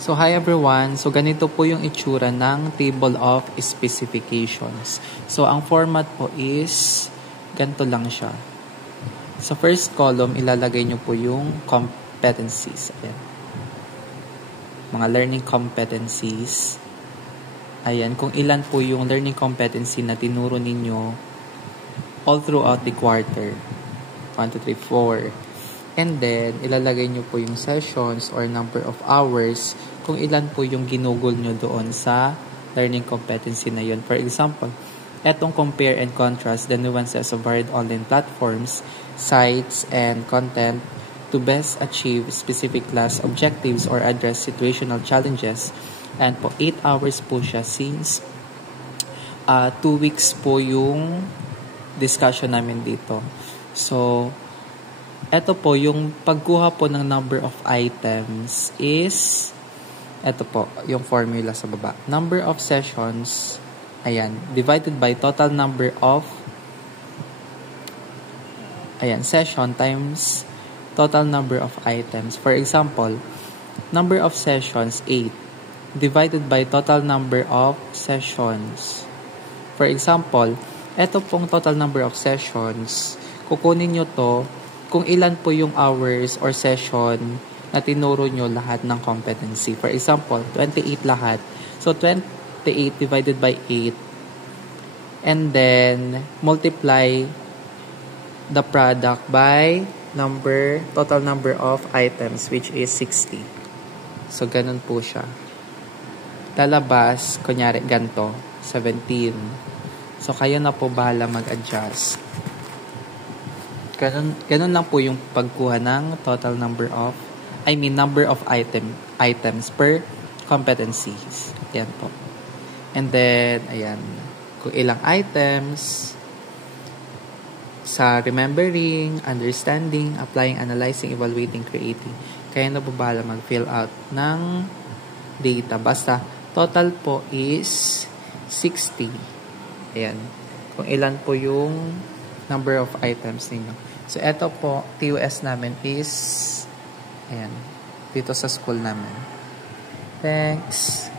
So, hi everyone. So, ganito po yung itsura ng table of specifications. So, ang format po is ganito lang siya. Sa first column, ilalagay nyo po yung competencies. Ayan. Mga learning competencies. Ayan, kung ilan po yung learning competency na tinuro ninyo all throughout the quarter. 1, 2, 3, 4. And then, ilalagay nyo po yung sessions or number of hours kung ilan po yung ginugol nyo doon sa learning competency na yun. For example, etong compare and contrast the nuances of varied online platforms, sites, and content to best achieve specific class objectives or address situational challenges. And po, 8 hours po siya since 2 weeks po yung discussion namin dito. So, eto po, yung pagkuha po ng number of items is, eto po, yung formula sa baba. Number of sessions, ayan, divided by total number of, ayan, session times total number of items. For example, number of sessions, 8, divided by total number of sessions. For example, eto pong total number of sessions, kukunin nyo to kung ilan po yung hours or session na tinuro nyo lahat ng competency. For example, 28 lahat. So, 28 divided by 8. And then, multiply the product by total number of items, which is 60. So, ganun po siya. Lalabas, kunyari, ganito, 17. So, kayo na po bahala mag-adjust. Ganun lang po yung pagkuha ng total number of items per competencies. Yan po. And then, ayan, kung ilang items sa remembering, understanding, applying, analyzing, evaluating, creating. Kaya na po bahala mag-fill out ng data. Basta, total po is 60. Ayan. Kung ilan po yung number of items ninyo. So, eto po, TUS namin is, ayan, dito sa school namin. Thanks.